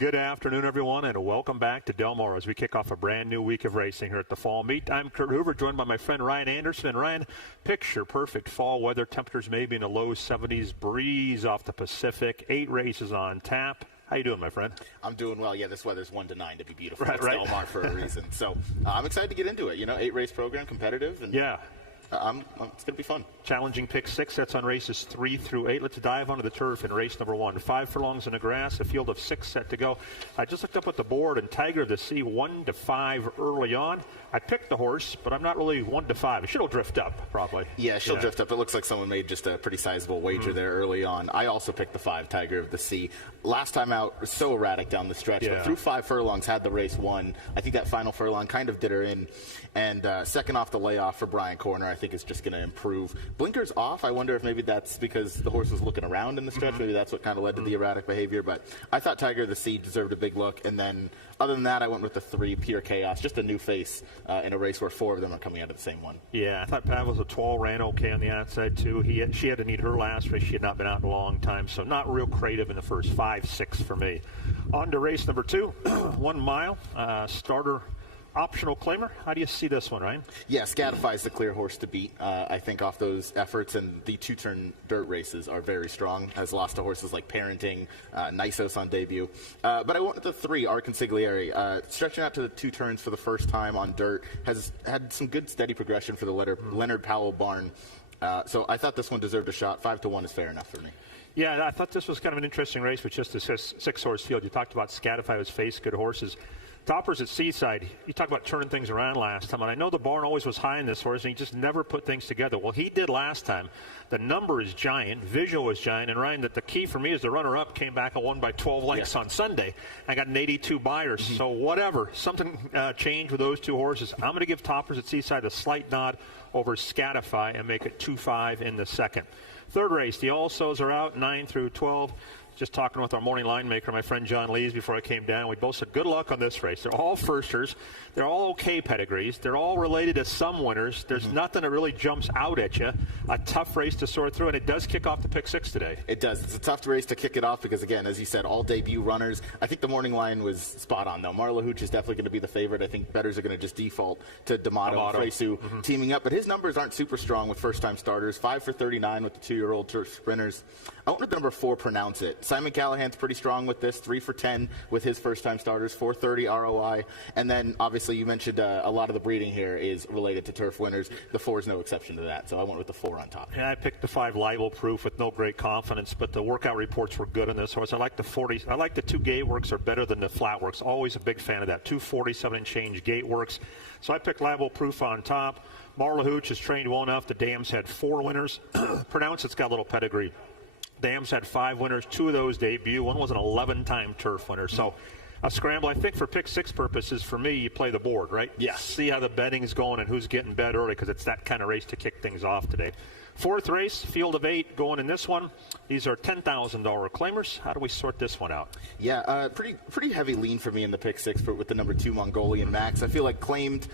Good afternoon, everyone, and welcome back to Del Mar as we kick off a brand new week of racing here at the Fall Meet. I'm Kurt Hoover, joined by my friend Ryan Anderson. And Ryan, picture perfect fall weather, temperatures maybe in the low 70s, breeze off the Pacific, 8 races on tap. How you doing, my friend? I'm doing well. Yeah, this weather's 1 to 9 to be beautiful. Right, it's right. Del Mar for a reason. So I'm excited to get into it. 8-race program, competitive, and yeah. It's going to be fun. Challenging pick 6. That's on races 3 through 8. Let's dive onto the turf in race number 1. 5 furlongs in the grass, a field of 6 set to go. I just looked up at the board, and Tiger of the Sea 1 to 5 early on. I picked the horse, but I'm not really 1 to 5. She'll drift up, probably. Yeah, she'll drift up. It looks like someone made just a pretty sizable wager there early on. I also picked the 5, Tiger of the Sea. Last time out, was so erratic down the stretch, but through 5 furlongs, had the race won. I think that final furlong kind of did her in. And second off the layoff for Brian Corner, I think is just going to improve. Blinkers off. I wonder if maybe that's because the horse was looking around in the stretch. Maybe that's what kind of led to the erratic behavior. But I thought Tiger of the Sea deserved a big look. And then other than that, I went with the 3, Pure Chaos. Just a new face in a race where 4 of them are coming out of the same one. Yeah, I thought Pavel's a 12 ran okay on the outside, too. She had to need her last race. She had not been out in a long time, so not real creative in the first 5, 6 for me. On to race number 2, 1 mile, starter optional claimer. How do you see this one, Ryan? Yeah, Scatify is the clear horse to beat, I think, off those efforts, and the 2-turn dirt races are very strong. Has lost to horses like Parenting, Nisos on debut. But I went with the 3, Art Consigliere. Stretching out to the 2 turns for the first time on dirt. Has had some good steady progression for the Leonard Powell barn. So I thought this one deserved a shot. 5 to 1 is fair enough for me. Yeah, I thought this was kind of an interesting race with just a 6-horse field. You talked about Scatify was face good horses. Toppers at Seaside, you talked about turning things around last time, and I know the barn always was high in this horse, and he just never put things together. Well, he did last time. The number is giant, visual is giant, and Ryan, that the key for me is the runner-up came back and won by 12 lengths on Sunday. I got an 82 buyers, so whatever. Something changed with those 2 horses. I'm going to give Toppers at Seaside a slight nod over Scatify and make it 2-5 in the second. Third race, the All-Sos are out, 9 through 12. Just talking with our morning line maker, my friend John Lees, before I came down. We both said good luck on this race. They're all firsters. They're all okay pedigrees. They're all related to some winners. There's nothing that really jumps out at you. A tough race to sort through, and it does kick off the pick 6 today. It does. It's a tough race to kick it off because, again, as you said, all debut runners. I think the morning line was spot on, though. Marla Hooch is definitely going to be the favorite. I think bettors are going to just default to D'Amato and Fresu teaming up. But his numbers aren't super strong with first-time starters. 5 for 39 with the 2-year-old turf sprinters. I went with number 4, Pronounce It. Simon Callahan's pretty strong with this. 3 for 10 with his first-time starters. 430 ROI. And then, obviously, you mentioned a lot of the breeding here is related to turf winners. The 4 is no exception to that, so I went with the 4 on top. Yeah, I picked the 5 libel proof with no great confidence, but the workout reports were good on this horse. I like the 40. I like the 2 gate works are better than the flat works. Always a big fan of that. 247 and change gate works. So I picked libel proof on top. Marla Hooch is trained well enough. The Dams had 4 winners. Pronounce It's got a little pedigree. Dams had 5 winners. 2 of those debut. One was an 11-time turf winner. So a scramble. I think for pick 6 purposes, for me, you play the board, right? Yeah. See how the betting's going and who's getting bet early, because it's that kind of race to kick things off today. 4th race, field of 8 going in this one. These are $10,000 claimers. How do we sort this one out? Yeah, pretty heavy lean for me in the pick 6 with the number 2 Mongolian Max. I feel like claimed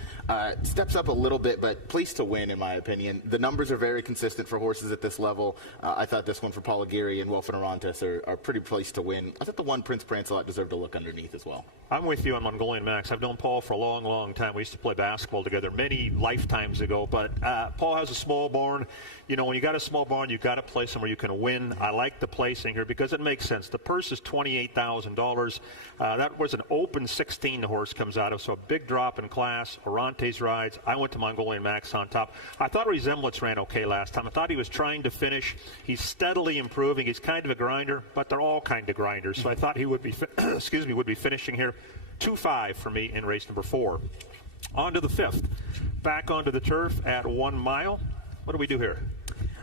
steps up a little bit, but placed to win in my opinion. The numbers are very consistent for horses at this level. I thought this one for Paul Aguirre and Wilfin Arantes are pretty placed to win. I thought the 1 Prince Prancelot deserved a look underneath as well. I'm with you on Mongolian Max. I've known Paul for a long, long time. We used to play basketball together many lifetimes ago, but Paul has a small barn. You know, when you got a small barn, you got to play somewhere you can win. I like the placing here because it makes sense. The purse is $28,000. That was an open 16 the horse comes out of, so a big drop in class. Orantes rides. I went to Mongolian Max on top. I thought Resemblance ran okay last time. I thought he was trying to finish. He's steadily improving. He's kind of a grinder, but they're all kind of grinders. So I thought he would be, would be finishing here. 2-5 for me in race number 4. On to the 5th. Back onto the turf at 1 mile. What do we do here?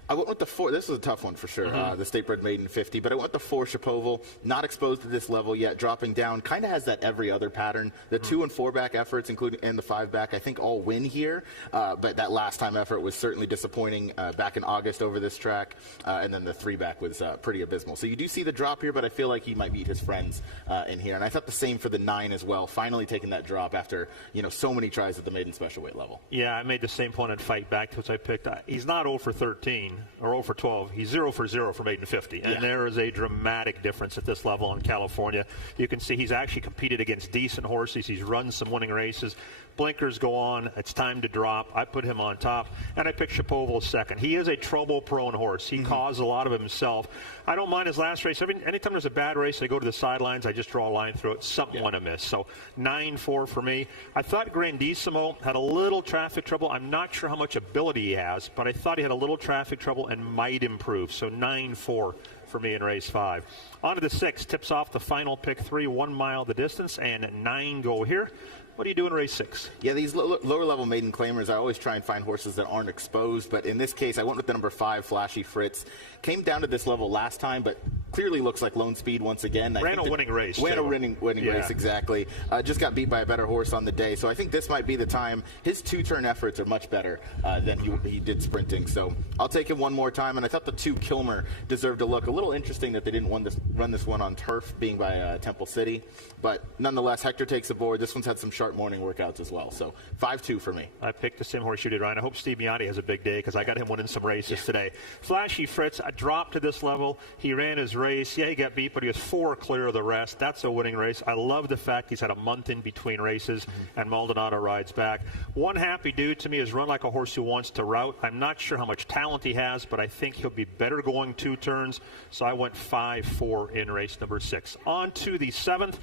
I went with the 4. This was a tough one for sure. The State Bred Maiden 50, but I went with the 4 Shapoval, not exposed to this level yet, dropping down. Kind of has that every other pattern. The 2 and 4 back efforts, including and the 5 back, I think all win here. But that last time effort was certainly disappointing back in August over this track, and then the 3 back was pretty abysmal. So you do see the drop here, but I feel like he might beat his friends in here. And I thought the same for the 9 as well. Finally taking that drop after so many tries at the maiden special weight level. Yeah, I made the same point at Fight Back, which I picked. He's not 0 for 13. 15 or 0 for 12. He's 0 for 0 from 8 and 50. And there is a dramatic difference at this level in California. You can see he's actually competed against decent horses. He's run some winning races. Blinkers go on. It's time to drop. I put him on top, and I picked Shapovalov second. He is a trouble-prone horse. He caused a lot of it himself. I don't mind his last race. Anytime there's a bad race, I go to the sidelines. I just draw a line through it. Something went amiss. So 9-4 for me. I thought Grandissimo had a little traffic trouble. I'm not sure how much ability he has, but I thought he had a little traffic trouble and might improve. So 9-4 for me in race 5. On to the 6. Tips off the final pick 3, 1 mile the distance, and 9 go here. What do you do in race 6? Yeah, these lower-level maiden claimers, I always try and find horses that aren't exposed. But in this case, I went with the number 5, Flashy Fritz. Came down to this level last time, but clearly looks like Lone Speed once again. Ran a winning race. Ran a winning race, exactly. Just got beat by a better horse on the day. So I think this might be the time. His two-turn efforts are much better than he did sprinting. So I'll take him one more time. And I thought the 2, Kilmer, deserved a look. A little interesting that they didn't run this one on turf, being by Temple City. But nonetheless, Hector takes aboard. This one's had some sharp morning workouts as well. So 5-2 for me. I picked the same horse you did, Ryan. I hope Steve Miotti has a big day because I got him winning some races today. Flashy Fritz, I dropped to this level. He ran his race. Yeah, he got beat, but he was 4 clear of the rest. That's a winning race. I love the fact he's had a month in between races, and Maldonado rides back. One happy dude to me is run like a horse who wants to route. I'm not sure how much talent he has, but I think he'll be better going 2 turns. So I went 5-4 in race number 6. On to the 7th.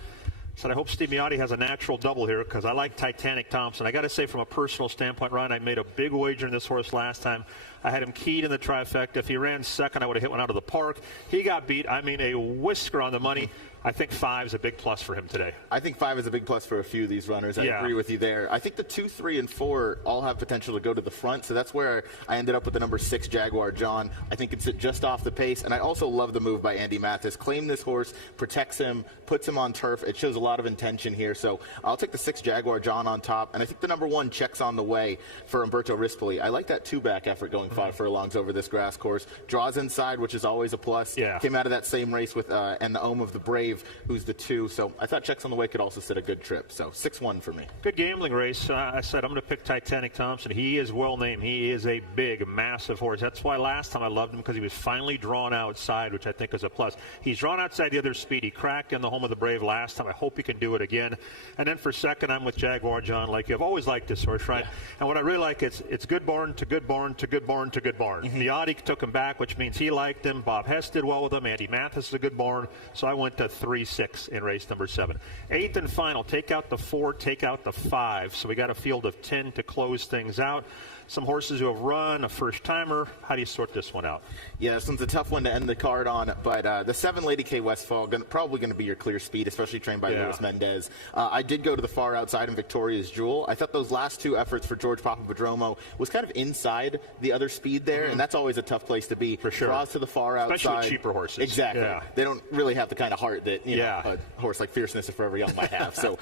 Said I hope Steve Miotti has a natural double here because I like Titanic Thompson. I got to say, from a personal standpoint, Ryan, I made a big wager in this horse last time. I had him keyed in the trifecta. If he ran second, I would have hit one out of the park. He got beat. I mean, a whisker on the money. I think 5 is a big plus for him today. I think 5 is a big plus for a few of these runners. I agree with you there. I think the 2, 3, and 4 all have potential to go to the front, so that's where I ended up with the number 6, Jaguar John. I think it's just off the pace, and I also love the move by Andy Mathis. Claimed this horse, protects him, puts him on turf. It shows a lot of intention here, so I'll take the 6, Jaguar John on top, and I think the number 1, Checks on the Way for Umberto Rispoli. I like that 2-back effort going 5 furlongs over this grass course. Draws inside, which is always a plus. Came out of that same race with and the Ohm of the Brave, who's the 2. So I thought Checks on the Way could also sit a good trip. So 6-1 for me. Good gambling race. I said I'm going to pick Titanic Thompson. He is well named. He is a big, massive horse. That's why last time I loved him, because he was finally drawn outside, which I think is a plus. He's drawn outside the other speed. He cracked in the Home of the Brave last time. I hope he can do it again. And then for second, I'm with Jaguar John. Like you, I've always liked this horse, right? And what I really like is it's good barn to good barn to good barn to good barn. Miotti took him back, which means he liked him. Bob Hess did well with him. Andy Mathis is a good barn. So I went to 3-6 in race number 7. 8th and final. Take out the 4, take out the 5. So we got a field of 10 to close things out. Some horses who have run, a first-timer. How do you sort this one out? Yeah, this one's a tough one to end the card on, but the 7, Lady K Westfall, probably going to be your clear speed, especially trained by Luis Mendez. I did go to the far outside in Victoria's Jewel. I thought those last 2 efforts for George Papadromo was kind of inside the other speed there, and that's always a tough place to be. For sure. Draws to the far outside. Especially with cheaper horses. Exactly. They don't really have the kind of heart that a horse like Fierceness of Forever Young might have. So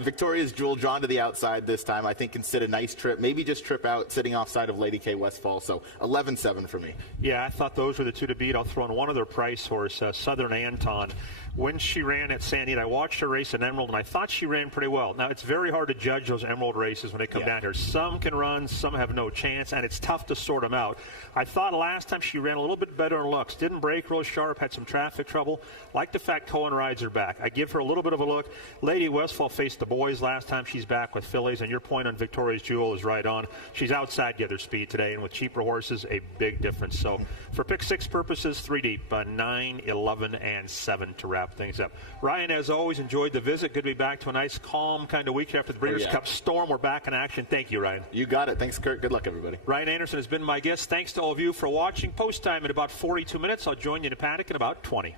Victoria's Jewel drawn to the outside this time. I think can sit a nice trip, maybe just trip out sitting offside of Lady K Westfall. So 11-7 for me. Yeah, I thought those were the 2 to beat. I'll throw in one other price horse, Southern Anton. When she ran at San Diego, I watched her race in Emerald, and I thought she ran pretty well. Now, it's very hard to judge those Emerald races when they come down here. Some can run, some have no chance, and it's tough to sort them out. I thought last time she ran a little bit better in looks. Didn't break real sharp, had some traffic trouble. Like the fact Cohen rides her back. I give her a little bit of a look. Lady Westfall faced the boys last time. She's back with fillies, and your point on Victoria's Jewel is right on. She's outside the other speed today, and with cheaper horses, a big difference. So for pick 6 purposes, 3 deep, 9, 11, and 7 to wrap things up. Ryan, as always, enjoyed the visit. Good to be back to a nice, calm kind of week after the Breeders' Cup storm. We're back in action. Thank you, Ryan. You got it. Thanks, Kurt. Good luck, everybody. Ryan Anderson has been my guest. Thanks to all of you for watching. Post time in about 42 minutes. I'll join you in a paddock in about 20.